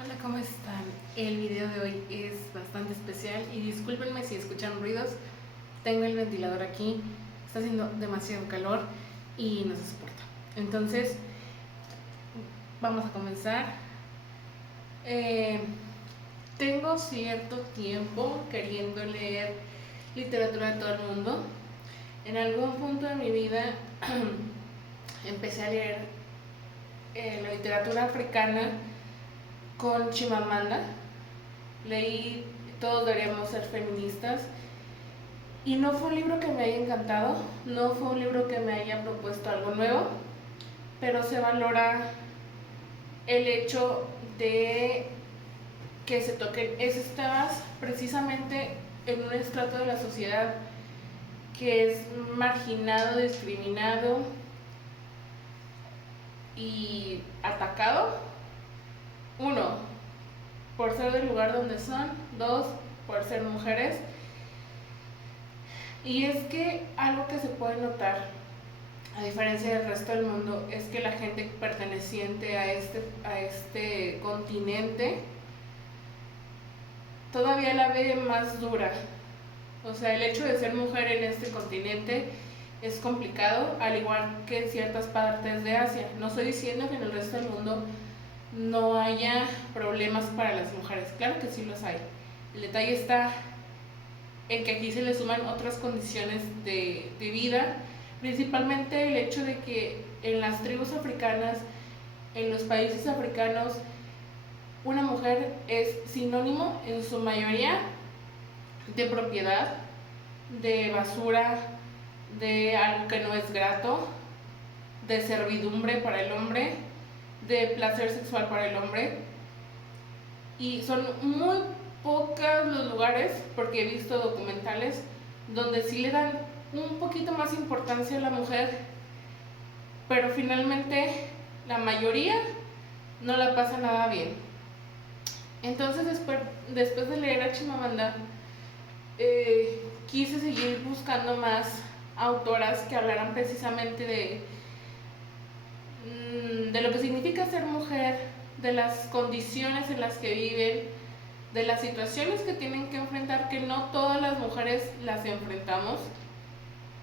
Hola, ¿cómo están? El video de hoy es bastante especial y discúlpenme si escuchan ruidos. Tengo el ventilador aquí, está haciendo demasiado calor y no se soporta. Entonces, vamos a comenzar. Tengo cierto tiempo queriendo leer literatura de todo el mundo. En algún punto de mi vida empecé a leer la literatura africana con Chimamanda. Leí Todos deberíamos ser feministas y no fue un libro que me haya encantado, no fue un libro que me haya propuesto algo nuevo, pero se valora el hecho de que se toquen esos temas precisamente en un estrato de la sociedad que es marginado, discriminado y atacado. Uno, por ser del lugar donde son. Dos, por ser mujeres. Y es que algo que se puede notar, a diferencia del resto del mundo, es que la gente perteneciente a este continente todavía la ve más dura. O sea, el hecho de ser mujer en este continente es complicado, al igual que en ciertas partes de Asia. No estoy diciendo que en el resto del mundo no haya problemas para las mujeres, claro que sí los hay. El detalle está en que aquí se le suman otras condiciones de vida, principalmente el hecho de que en las tribus africanas, en los países africanos, una mujer es sinónimo en su mayoría de propiedad, de basura, de algo que no es grato, de servidumbre para el hombre, de placer sexual para el hombre. Y son muy pocos los lugares, porque he visto documentales donde sí le dan un poquito más importancia a la mujer, pero finalmente la mayoría no la pasa nada bien. Entonces después de leer a Chimamanda, quise seguir buscando más autoras que hablaran precisamente de lo que significa ser mujer, de las condiciones en las que viven, de las situaciones que tienen que enfrentar, que no todas las mujeres las enfrentamos,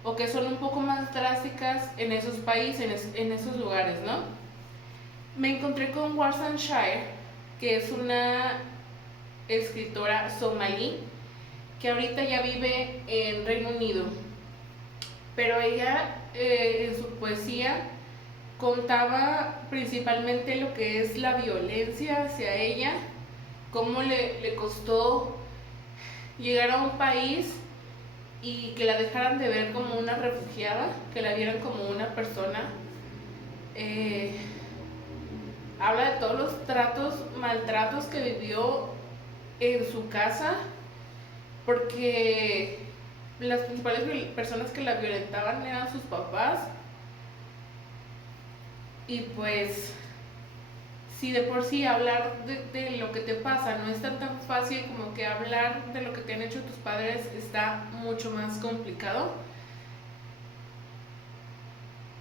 o que son un poco más drásticas en esos países, en esos lugares, ¿no? Me encontré con Warsan Shire, que es una escritora somalí que ahorita ya vive en Reino Unido, pero ella en su poesía contaba principalmente lo que es la violencia hacia ella, cómo le costó llegar a un país y que la dejaran de ver como una refugiada, que la vieran como una persona. Habla de todos los maltratos que vivió en su casa, porque las principales personas que la violentaban eran sus papás. Y pues, si de por sí hablar de lo que te pasa no es tan fácil, como que hablar de lo que te han hecho tus padres está mucho más complicado.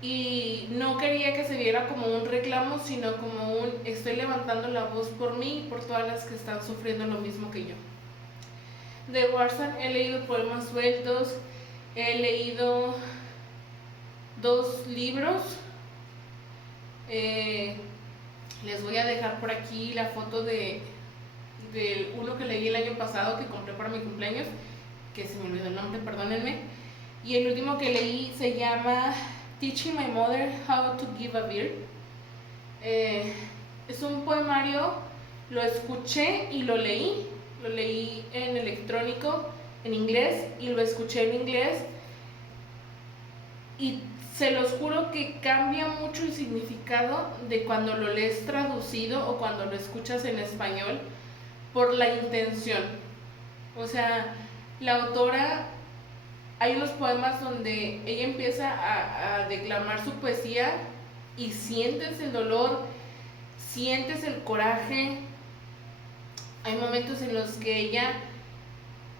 Y no quería que se viera como un reclamo, sino como un estoy levantando la voz por mí y por todas las que están sufriendo lo mismo que yo. De Warsan he leído poemas sueltos, he leído 2 libros. Les voy a dejar por aquí la foto de uno que leí el año pasado, que compré para mi cumpleaños, que se me olvidó el nombre, perdónenme. Y el último que leí se llama Teaching My Mother How to Give a Beer. Es un poemario, lo escuché y lo leí en electrónico, en inglés, y lo escuché en inglés, y se los juro que cambia mucho el significado de cuando lo lees traducido o cuando lo escuchas en español, por la intención. O sea, la autora, hay unos poemas donde ella empieza a declamar su poesía y sientes el dolor, sientes el coraje. Hay momentos en los que ella,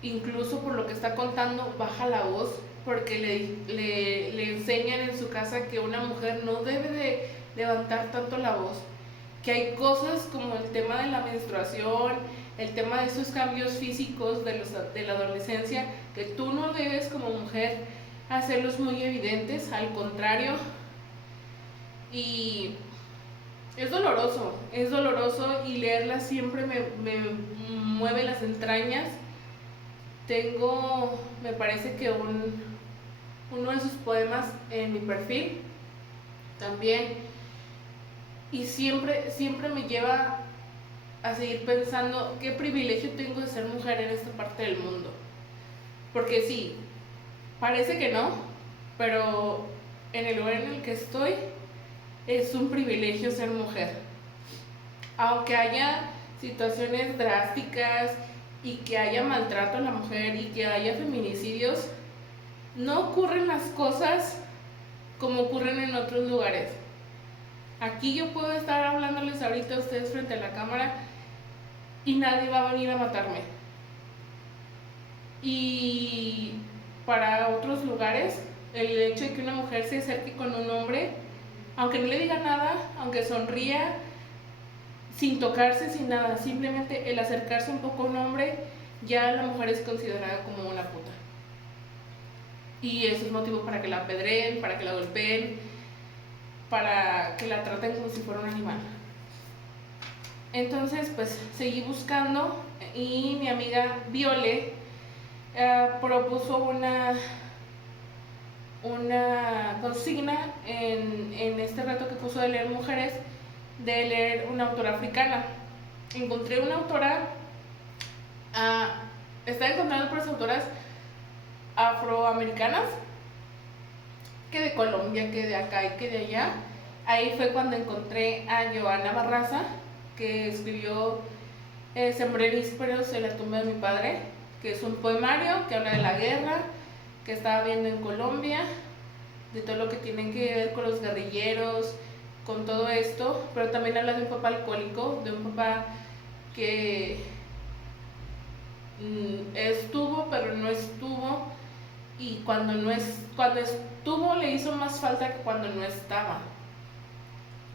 incluso por lo que está contando, baja la voz, porque le enseñan en su casa que una mujer no debe de levantar tanto la voz, que hay cosas como el tema de la menstruación, el tema de esos cambios físicos de la adolescencia, que tú no debes como mujer hacerlos muy evidentes, al contrario, y es doloroso y leerla siempre me mueve las entrañas. Tengo, me parece que uno de sus poemas en mi perfil también, y siempre me lleva a seguir pensando qué privilegio tengo de ser mujer en esta parte del mundo. Porque sí, parece que no, pero en el lugar en el que estoy es un privilegio ser mujer. Aunque haya situaciones drásticas y que haya maltrato a la mujer y que haya feminicidios, no ocurren las cosas como ocurren en otros lugares. Aquí yo puedo estar hablándoles ahorita a ustedes frente a la cámara y nadie va a venir a matarme. Y para otros lugares, el hecho de que una mujer se acerque con un hombre, aunque no le diga nada, aunque sonría, sin tocarse, sin nada, simplemente el acercarse un poco a un hombre, ya la mujer es considerada como una puta. Y eso es motivo para que la apedreen, para que la golpeen, para que la traten como si fuera un animal. Entonces, pues seguí buscando y mi amiga Viole propuso una consigna en este reto que puso de leer mujeres, de leer una autora africana. Encontré una autora, estaba encontrando por las autoras afroamericanas, que de Colombia, que de acá y que de allá. Ahí fue cuando encontré a Joana Barraza, que escribió Sembré nísperos en la tumba de mi padre, que es un poemario que habla de la guerra que estaba viendo en Colombia, de todo lo que tiene que ver con los guerrilleros, con todo esto, pero también habla de un papá alcohólico, de un papá que estuvo pero no estuvo, y cuando estuvo le hizo más falta que cuando no estaba,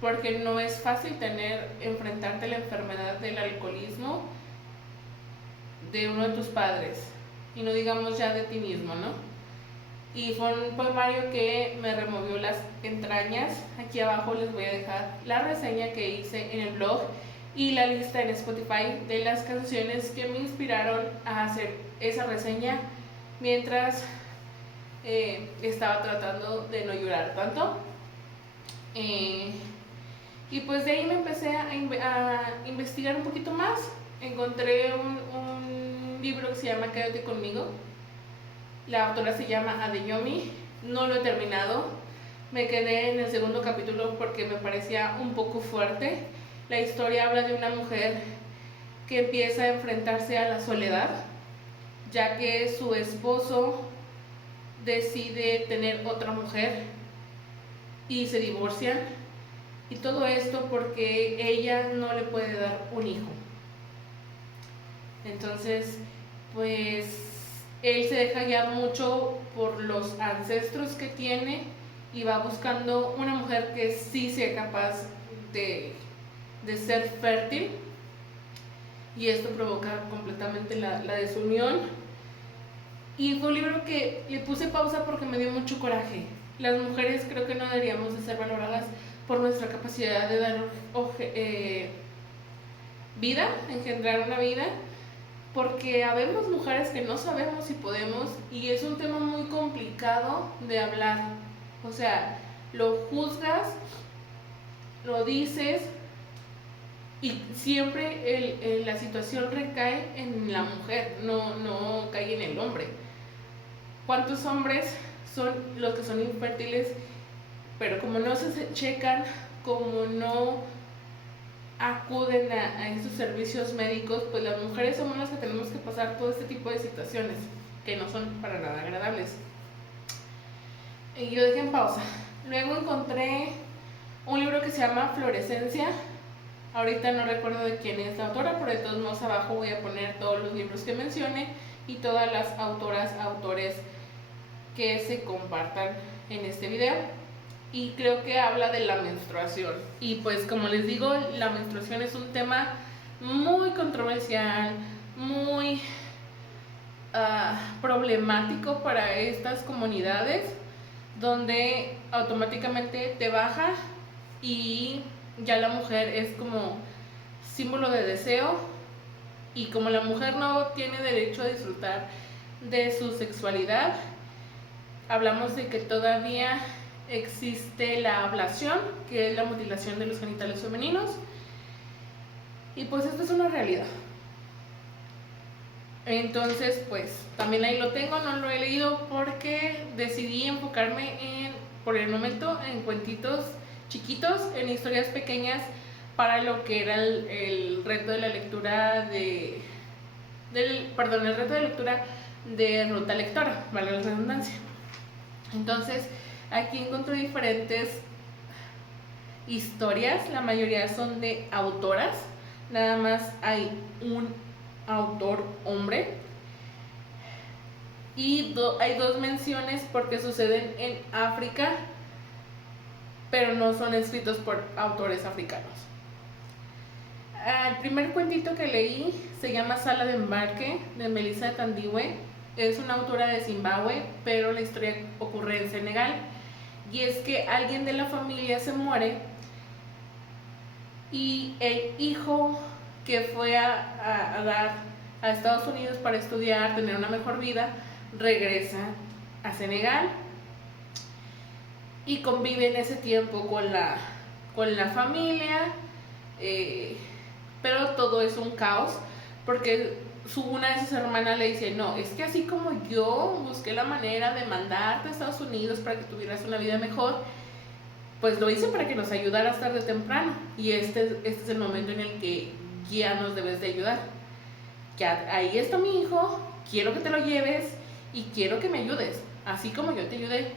porque no es fácil enfrentarte a la enfermedad del alcoholismo de uno de tus padres, y no digamos ya de ti mismo, ¿no? Y fue un poemario que me removió las entrañas. Aquí abajo les voy a dejar la reseña que hice en el blog y la lista en Spotify de las canciones que me inspiraron a hacer esa reseña mientras estaba tratando de no llorar tanto. Y pues de ahí me empecé a investigar un poquito más. Encontré un libro que se llama Quédate conmigo. La autora se llama Adeyomi. No lo he terminado. Me quedé en el segundo capítulo porque me parecía un poco fuerte. La historia habla de una mujer que empieza a enfrentarse a la soledad, ya que su esposo decide tener otra mujer y se divorcian. Y todo esto porque ella no le puede dar un hijo. Entonces, pues él se deja guiar mucho por los ancestros que tiene y va buscando una mujer que sí sea capaz de ser fértil, y esto provoca completamente la desunión. Y fue un libro que le puse pausa porque me dio mucho coraje. Las mujeres creo que no deberíamos de ser valoradas por nuestra capacidad de dar vida, engendrar una vida, porque habemos mujeres que no sabemos si podemos, y es un tema muy complicado de hablar. O sea, lo juzgas, lo dices, y siempre la situación recae en la mujer, no cae en el hombre. ¿Cuántos hombres son los que son infértiles, pero como no se checan, como no acuden a estos servicios médicos, pues las mujeres somos las que tenemos que pasar todo este tipo de situaciones que no son para nada agradables? Y yo dejé en pausa. Luego encontré un libro que se llama Florescencia. Ahorita no recuerdo de quién es la autora, pero de todos modos abajo voy a poner todos los libros que mencione y todas las autores que se compartan en este video. y creo que habla de la menstruación. Y pues como les digo, la menstruación es un tema muy controversial, muy problemático para estas comunidades, donde automáticamente te baja y ya la mujer es como símbolo de deseo, y como la mujer no tiene derecho a disfrutar de su sexualidad, hablamos de que todavía existe la ablación, que es la mutilación de los genitales femeninos, y pues esto es una realidad. Entonces, pues también ahí lo tengo, no lo he leído porque decidí enfocarme por el momento, en cuentitos chiquitos, en historias pequeñas, para lo que era el reto de la lectura el reto de lectura de Ruta Lectora, valga la redundancia. Entonces, aquí encontré diferentes historias, la mayoría son de autoras, nada más hay un autor hombre, y hay dos menciones porque suceden en África, pero no son escritos por autores africanos. El primer cuentito que leí se llama Sala de Embarque, de Melissa Tandiwe. Es una autora de Zimbabue, pero la historia ocurre en Senegal. Y es que alguien de la familia se muere y el hijo que fue a Estados Unidos para estudiar, tener una mejor vida, regresa a Senegal y convive en ese tiempo con la familia, pero todo es un caos porque una de sus hermanas le dice: no, es que así como yo busqué la manera de mandarte a Estados Unidos para que tuvieras una vida mejor, pues lo hice para que nos ayudaras tarde o temprano, y este es el momento en el que ya nos debes de ayudar. Ya ahí está mi hijo, quiero que te lo lleves y quiero que me ayudes, así como yo te ayudé.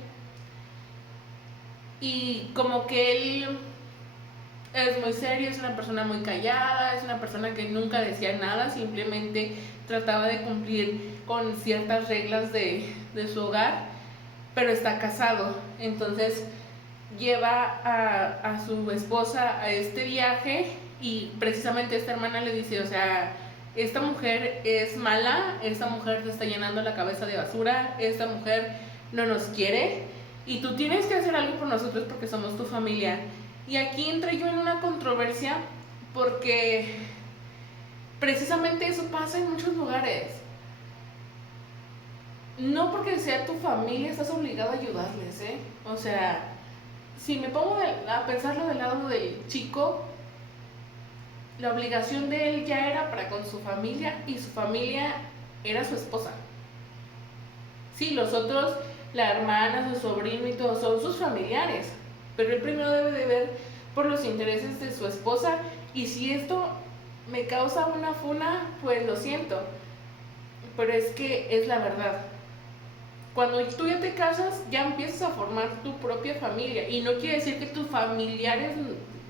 Y como que él es muy serio, es una persona muy callada, es una persona que nunca decía nada, simplemente trataba de cumplir con ciertas reglas de su hogar, pero está casado. Entonces lleva a su esposa a este viaje, y precisamente esta hermana le dice: o sea, esta mujer es mala, esta mujer te está llenando la cabeza de basura, esta mujer no nos quiere y tú tienes que hacer algo por nosotros porque somos tu familia. Y aquí entré yo en una controversia porque precisamente eso pasa en muchos lugares. No porque sea tu familia estás obligado a ayudarles, ¿eh? O sea, si me pongo a pensarlo del lado del chico, la obligación de él ya era para con su familia, y su familia era su esposa. Sí, los otros, la hermana, su sobrino y todo, son sus familiares, pero él primero debe de ver por los intereses de su esposa. Y si esto me causa una funa, pues lo siento, pero es que es la verdad. Cuando tú ya te casas, ya empiezas a formar tu propia familia, y no quiere decir que tus familiares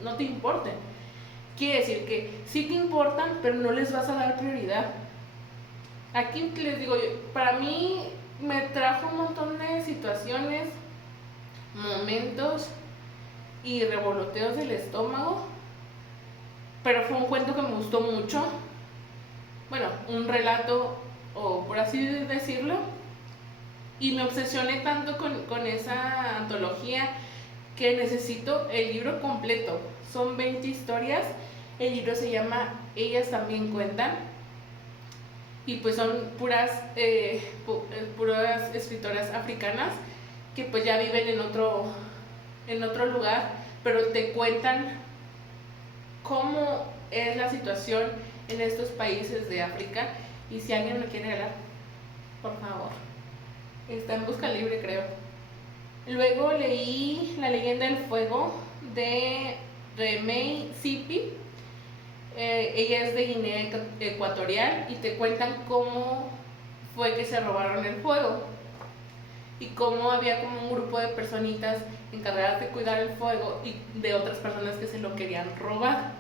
no te importen. Quiere decir que sí te importan, pero no les vas a dar prioridad. Aquí les digo, para mí me trajo un montón de situaciones, momentos y revoloteos del estómago, pero fue un cuento que me gustó mucho. Bueno, un relato, o por así decirlo, y me obsesioné tanto con esa antología que necesito el libro completo. Son 20 historias, el libro se llama Ellas también cuentan, y pues son puras escritoras africanas que pues ya viven en otro lugar, pero te cuentan cómo es la situación en estos países de África. Y si alguien me quiere regalar, por favor, está en busca libre, creo. Luego leí La leyenda del fuego de Remey Sipi. Ella es de Guinea Ecuatorial, y te cuentan cómo fue que se robaron el fuego y cómo había como un grupo de personitas encargadas de cuidar el fuego y de otras personas que se lo querían robar.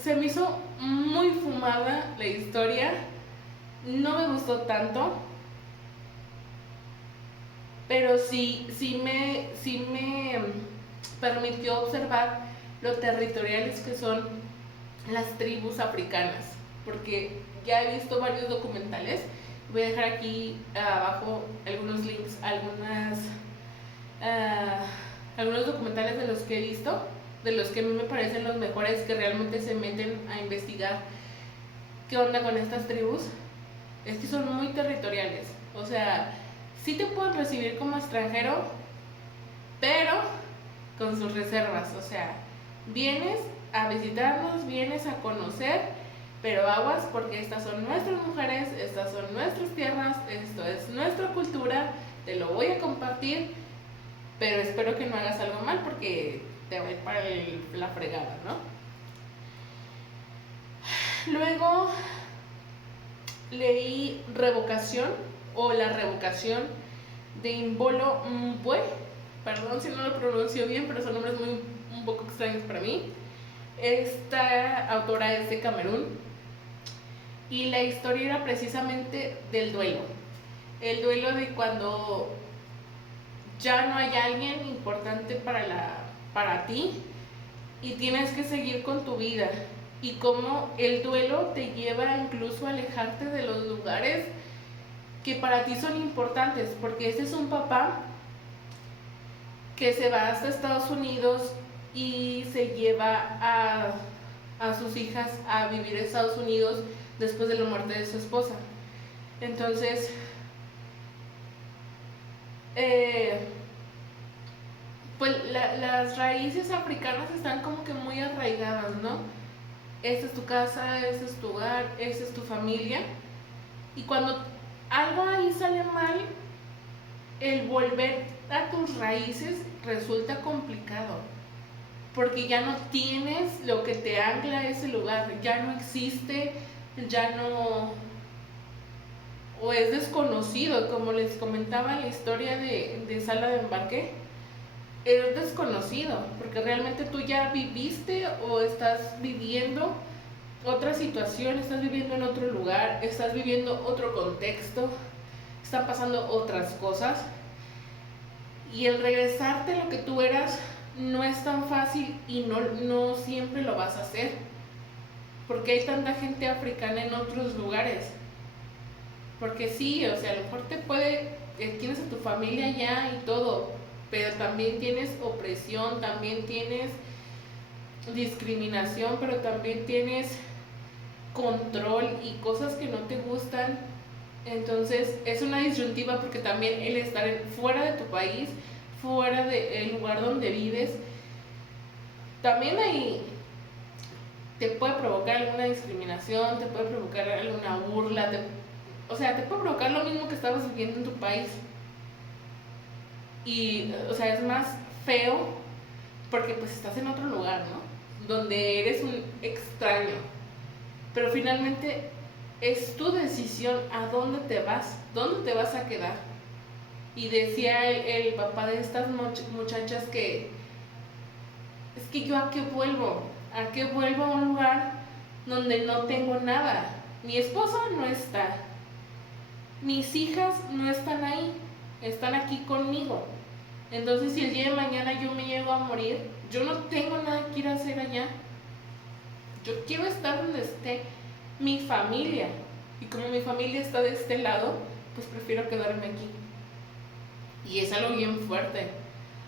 Se me hizo muy fumada la historia, no me gustó tanto, pero sí me permitió observar lo territoriales que son las tribus africanas, porque ya he visto varios documentales. Voy a dejar aquí abajo algunos links, algunos documentales de los que he visto, de los que a mí me parecen los mejores, que realmente se meten a investigar qué onda con estas tribus. Es que son muy territoriales, o sea, sí te pueden recibir como extranjero, pero con sus reservas, o sea, vienes a visitarnos, vienes a conocer, pero aguas porque estas son nuestras mujeres, estas son nuestras tierras, esto es nuestra cultura, te lo voy a compartir, pero espero que no hagas algo mal porque te va a ir para la fregada, ¿no? Luego leí Revocación o La Revocación de Imbolo Mbue. Perdón si no lo pronuncio bien, pero son nombres un poco extraños para mí. Esta autora es de Camerún y la historia era precisamente del duelo. El duelo de cuando ya no hay alguien importante para ti y tienes que seguir con tu vida, y cómo el duelo te lleva incluso a alejarte de los lugares que para ti son importantes, porque este es un papá que se va hasta Estados Unidos y se lleva a sus hijas a vivir en Estados Unidos después de la muerte de su esposa. Entonces, pues las raíces africanas están como que muy arraigadas, ¿no? Esta es tu casa, este es tu hogar, esta es tu familia. Y cuando algo ahí sale mal, el volver a tus raíces resulta complicado, porque ya no tienes lo que te ancla a ese lugar, ya no existe, ya no, o es desconocido, como les comentaba la historia de Sala de Embarque, es desconocido, porque realmente tú ya viviste o estás viviendo otra situación, estás viviendo en otro lugar, estás viviendo otro contexto, están pasando otras cosas, y el regresarte a lo que tú eras no es tan fácil y no siempre lo vas a hacer, porque hay tanta gente africana en otros lugares. Porque sí, o sea, a lo mejor tienes a tu familia allá y todo, pero también tienes opresión, también tienes discriminación, pero también tienes control y cosas que no te gustan. Entonces es una disyuntiva, porque también el estar fuera de tu país, fuera del lugar donde vives, también ahí te puede provocar alguna discriminación, te puede provocar alguna burla, o sea, te puede provocar lo mismo que estabas viviendo en tu país. Y, o sea, es más feo porque pues estás en otro lugar, ¿no? Donde eres un extraño. Pero finalmente es tu decisión a dónde te vas a quedar. Y decía el papá de estas muchachas que es que yo a qué vuelvo a un lugar donde no tengo nada. Mi esposo no está, mis hijas no están ahí, están aquí conmigo. Entonces si el día de mañana yo me llego a morir, yo no tengo nada que ir a hacer allá. Yo quiero estar donde esté mi familia, y como mi familia está de este lado, pues prefiero quedarme aquí. Y es algo bien fuerte.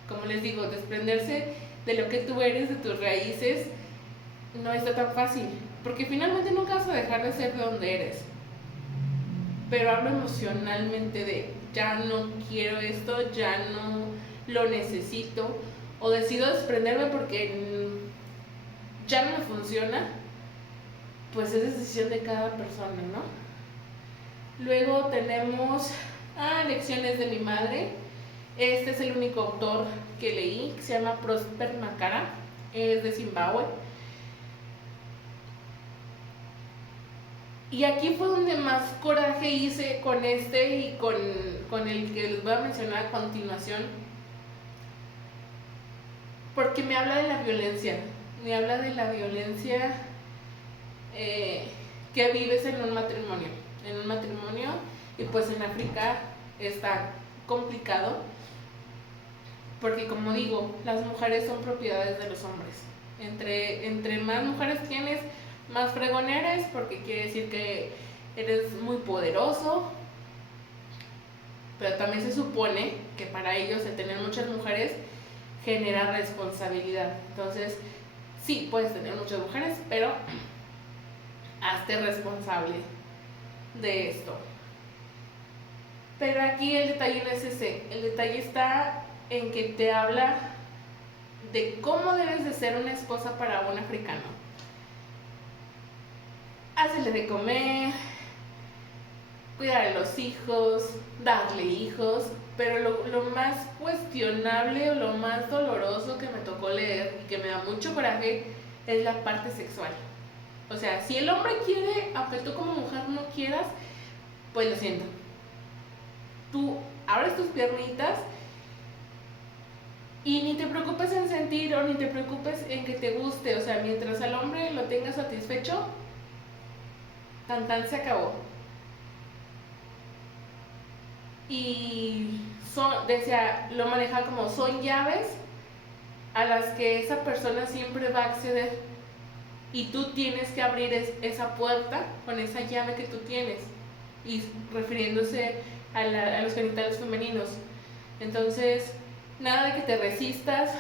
Como les digo, desprenderse de lo que tú eres, de tus raíces, no está tan fácil, porque finalmente nunca vas a dejar de ser de donde eres. Pero hablo emocionalmente de ya no quiero esto, ya no lo necesito, o decido desprenderme porque ya no me funciona. Pues es decisión de cada persona, ¿no? Luego tenemos Lecciones de mi madre. Este es el único autor que leí, que se llama Prosper Makara, es de Zimbabue. Y aquí fue donde más coraje hice con este y con el que les voy a mencionar a continuación, porque me habla de la violencia, que vives en un matrimonio, y pues en África está complicado, porque como digo, las mujeres son propiedades de los hombres. Entre más mujeres tienes, más fregón eres, porque quiere decir que eres muy poderoso. Pero también se supone que para ellos el tener muchas mujeres genera responsabilidad. Entonces, sí, puedes tener muchas mujeres, pero hazte responsable de esto. Pero aquí el detalle no es ese. El detalle está en que te habla de cómo debes de ser una esposa para un africano. Hacerle de comer, cuidar a los hijos, darle hijos, pero lo más cuestionable o lo más doloroso que me tocó leer y que me da mucho coraje es la parte sexual. O sea, si el hombre quiere, aunque tú como mujer no quieras, pues lo siento. Tú abres tus piernitas y ni te preocupes en sentir o ni te preocupes en que te guste. O sea, mientras al hombre lo tenga satisfecho, tan tan se acabó. Y decía, lo maneja como son llaves a las que esa persona siempre va a acceder. Y tú tienes que abrir esa puerta con esa llave que tú tienes. Y refiriéndose a los genitales femeninos. Entonces, nada de que te resistas,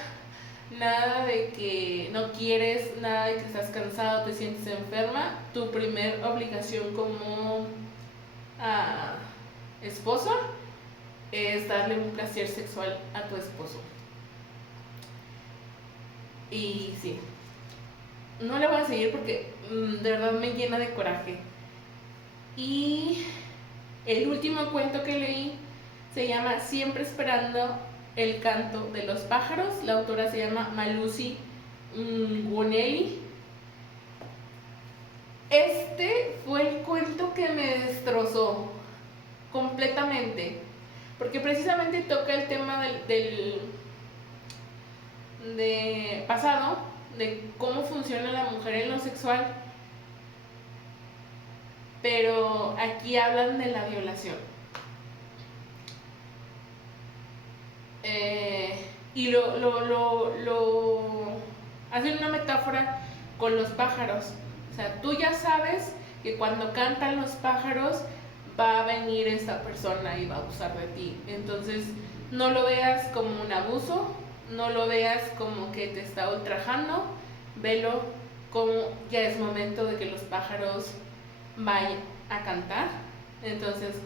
nada de que no quieres, nada de que estás cansado, te sientes enferma. Tu primer obligación como esposa es darle un placer sexual a tu esposo. Y sí, no le voy a seguir porque de verdad me llena de coraje. Y el último cuento que leí se llama Siempre esperando el canto de los pájaros. La autora se llama Malusi Nguoneli. Este fue el cuento que me destrozó completamente, porque precisamente toca el tema de pasado, de cómo funciona la mujer en lo sexual, pero aquí hablan de la violación. Y lo hacen una metáfora con los pájaros. O sea, tú ya sabes que cuando cantan los pájaros va a venir esta persona y va a abusar de ti. Entonces, no lo veas como un abuso, no lo veas como que te está ultrajando, velo como ya es momento de que los pájaros vayan a cantar. Entonces,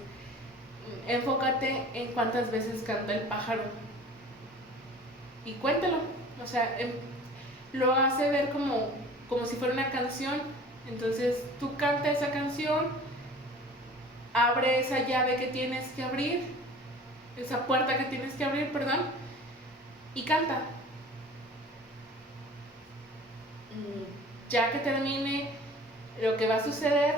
enfócate en cuántas veces canta el pájaro y cuéntalo. O sea, lo hace ver como si fuera una canción. Entonces, tú canta esa canción, abre esa llave que tienes que abrir, esa puerta que tienes que abrir, perdón, y canta. Ya que termine lo que va a suceder,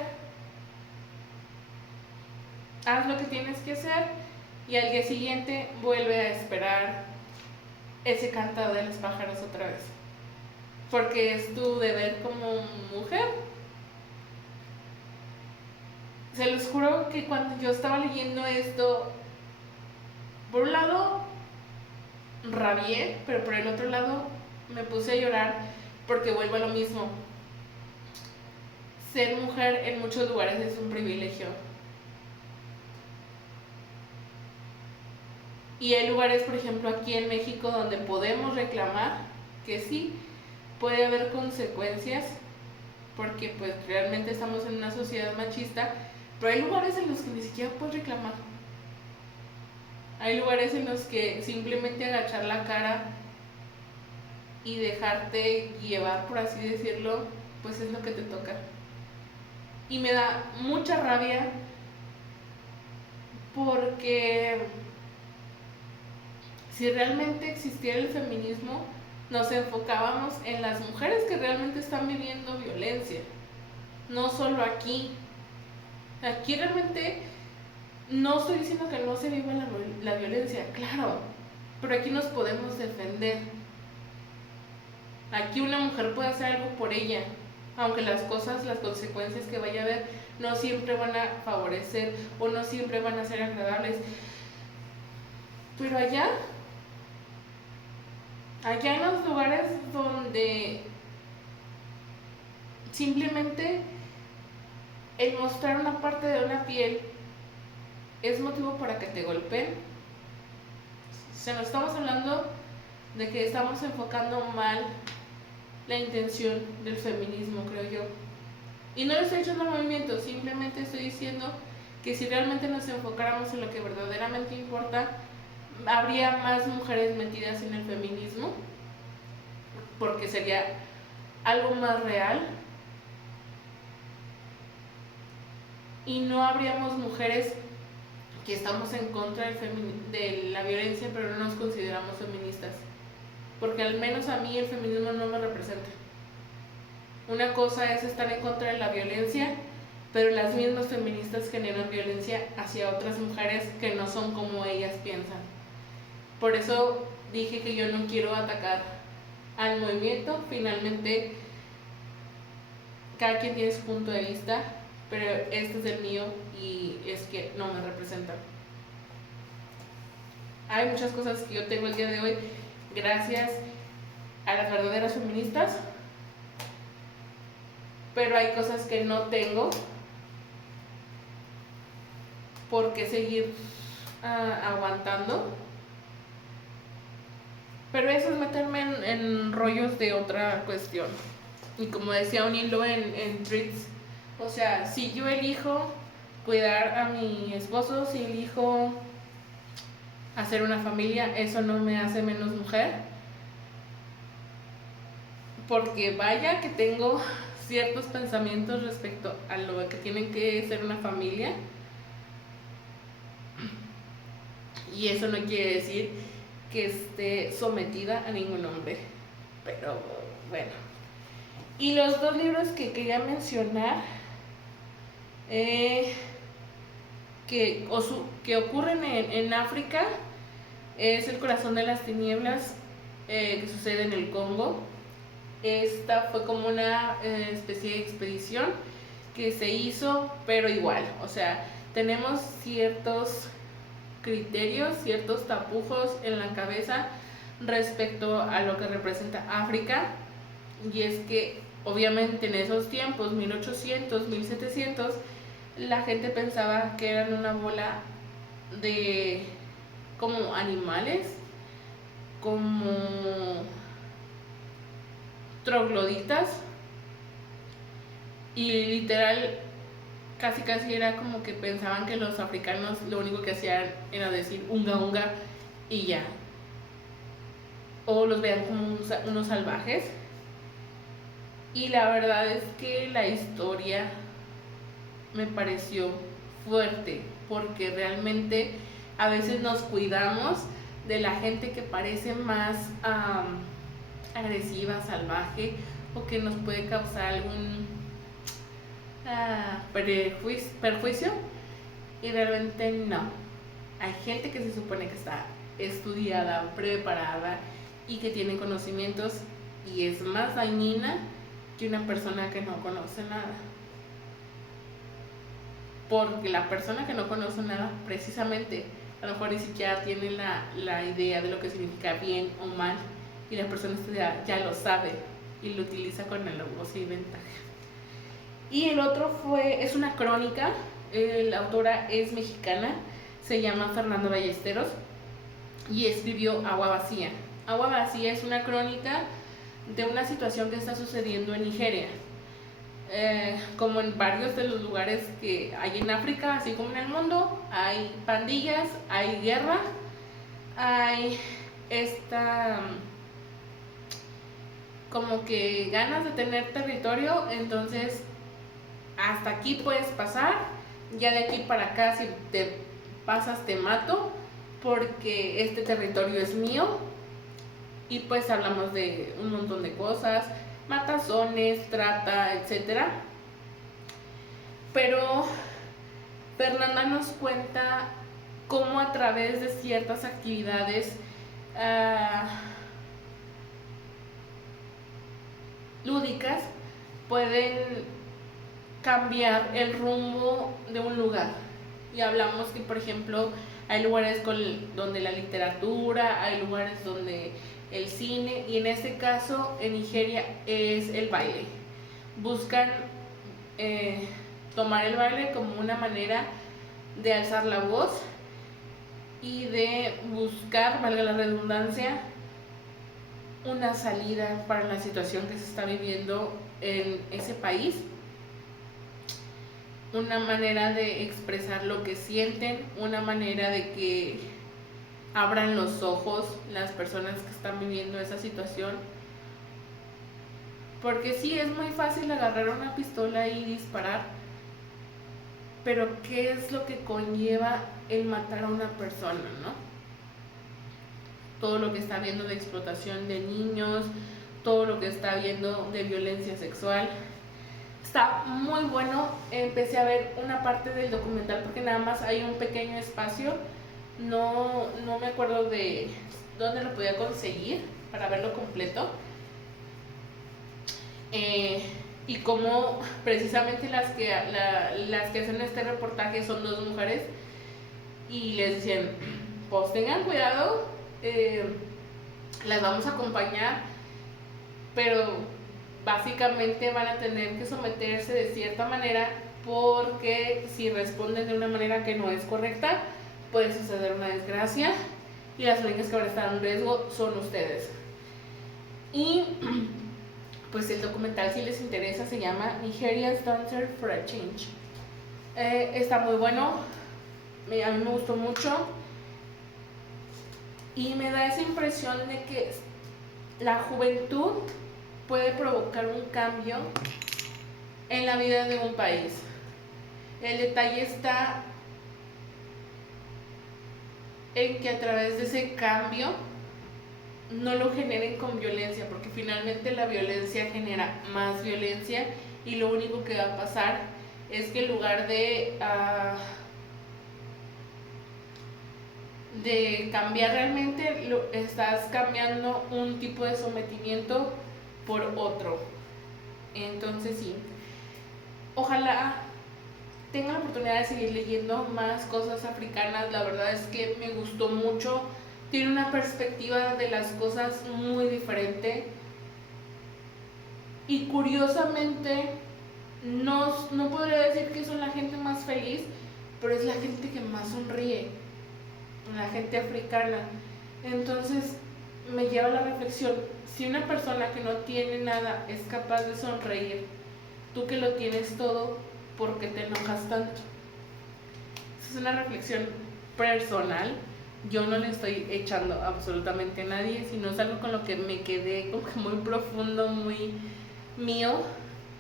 haz lo que tienes que hacer y al día siguiente vuelve a esperar ese canto de los pájaros otra vez, porque es tu deber como mujer. Se los juro que cuando yo estaba leyendo esto, por un lado rabié, pero por el otro lado me puse a llorar, porque vuelvo a lo mismo. Ser mujer en muchos lugares es un privilegio. Y hay lugares, por ejemplo, aquí en México, donde podemos reclamar que sí, puede haber consecuencias, porque pues realmente estamos en una sociedad machista, pero hay lugares en los que ni siquiera puedes reclamar. Hay lugares en los que simplemente agachar la cara y dejarte llevar, por así decirlo, pues es lo que te toca. Y me da mucha rabia porque si realmente existiera el feminismo, nos enfocábamos en las mujeres que realmente están viviendo violencia, no solo aquí. Aquí realmente no estoy diciendo que no se viva la violencia, claro, pero aquí nos podemos defender. Aquí una mujer puede hacer algo por ella, aunque las consecuencias que vaya a haber no siempre van a favorecer o no siempre van a ser agradables. Pero allá en los lugares donde simplemente el mostrar una parte de una piel es motivo para que te golpeen, se nos estamos hablando de que estamos enfocando mal la intención del feminismo, creo yo. Y no le estoy echando al movimiento, simplemente estoy diciendo que si realmente nos enfocáramos en lo que verdaderamente importa, habría más mujeres metidas en el feminismo, porque sería algo más real, y no habríamos mujeres que estamos en contra de la violencia, pero no nos consideramos feministas, porque al menos a mí el feminismo no me representa. Una cosa es estar en contra de la violencia, pero las mismas feministas generan violencia hacia otras mujeres que no son como ellas piensan. Por eso dije que yo no quiero atacar al movimiento. Finalmente, cada quien tiene su punto de vista, pero este es el mío y es que no me representa. Hay muchas cosas que yo tengo el día de hoy gracias a las verdaderas feministas, pero hay cosas que no tengo por qué seguir aguantando. Pero eso es meterme en rollos de otra cuestión. Y como decía un hilo en Threads, o sea, si yo elijo cuidar a mi esposo, si elijo hacer una familia, eso no me hace menos mujer. Porque vaya que tengo ciertos pensamientos respecto a lo que tiene que ser una familia. Y eso no quiere decir que esté sometida a ningún hombre. Pero bueno. Y los dos libros que quería mencionar, que ocurren en África, es El corazón de las tinieblas, que sucede en el Congo. Esta fue como una especie de expedición que se hizo, pero igual, o sea, tenemos ciertos criterios, ciertos tapujos en la cabeza respecto a lo que representa África, y es que obviamente en esos tiempos, 1800, 1700, la gente pensaba que eran una bola de como animales, como trogloditas, y literal casi era como que pensaban que los africanos lo único que hacían era decir unga unga y ya, o los vean como unos salvajes. Y la verdad es que la historia me pareció fuerte, porque realmente a veces nos cuidamos de la gente que parece más agresiva, salvaje, o que nos puede causar algún perjuicio, y realmente no. Hay gente que se supone que está estudiada, preparada y que tiene conocimientos, y es más dañina que una persona que no conoce nada, porque la persona que no conoce nada precisamente a lo mejor ni siquiera tiene la idea de lo que significa bien o mal, y la persona estudiada ya lo sabe y lo utiliza con alevosía y ventaja. Y el otro es una crónica, la autora es mexicana, se llama Fernanda Ballesteros, y escribió Agua Vacía. Agua Vacía es una crónica de una situación que está sucediendo en Nigeria. Como en varios de los lugares que hay en África, así como en el mundo, hay pandillas, hay guerra, hay como que ganas de tener territorio. Entonces hasta aquí puedes pasar, ya de aquí para acá si te pasas te mato, porque este territorio es mío. Y pues hablamos de un montón de cosas, matazones, trata, etc. Pero Fernanda nos cuenta cómo a través de ciertas actividades lúdicas pueden cambiar el rumbo de un lugar. Y hablamos que, por ejemplo, hay lugares donde la literatura, hay lugares donde el cine, y en este caso en Nigeria es el baile. Buscan tomar el baile como una manera de alzar la voz y de buscar, valga la redundancia, una salida para la situación que se está viviendo en ese país, una manera de expresar lo que sienten, una manera de que abran los ojos las personas que están viviendo esa situación. Porque sí, es muy fácil agarrar una pistola y disparar, pero ¿qué es lo que conlleva el matar a una persona, no? Todo lo que está viendo de explotación de niños, todo lo que está viendo de violencia sexual. Está muy bueno. Empecé a ver una parte del documental porque nada más hay un pequeño espacio. No me acuerdo de dónde lo podía conseguir para verlo completo. Y como precisamente las que hacen este reportaje son dos mujeres y les decían, pues tengan cuidado, las vamos a acompañar, pero básicamente van a tener que someterse de cierta manera, porque si responden de una manera que no es correcta puede suceder una desgracia y las únicas que van a estar en riesgo son ustedes. Y pues el documental, si les interesa, se llama Nigeria's Dancer for a Change. Está muy bueno, a mí me gustó mucho y me da esa impresión de que la juventud puede provocar un cambio en la vida de un país. El detalle está en que a través de ese cambio no lo generen con violencia, porque finalmente la violencia genera más violencia y lo único que va a pasar es que en lugar de cambiar realmente, estás cambiando un tipo de sometimiento por otro. Entonces sí, ojalá tenga la oportunidad de seguir leyendo más cosas africanas. La verdad es que me gustó mucho. Tiene una perspectiva de las cosas muy diferente y curiosamente no podría decir que son la gente más feliz, pero es la gente que más sonríe, la gente africana. Entonces me lleva a la reflexión, si una persona que no tiene nada es capaz de sonreír, tú que lo tienes todo, ¿por qué te enojas tanto? Esa es una reflexión personal. Yo no le estoy echando absolutamente a nadie, sino es algo con lo que me quedé como que muy profundo, muy mío.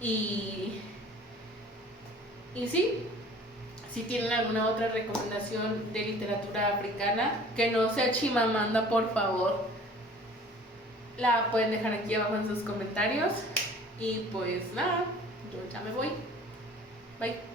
Y sí, si tienen alguna otra recomendación de literatura africana, que no sea Chimamanda, por favor, la pueden dejar aquí abajo en sus comentarios. Y pues nada, yo ya me voy. Bye.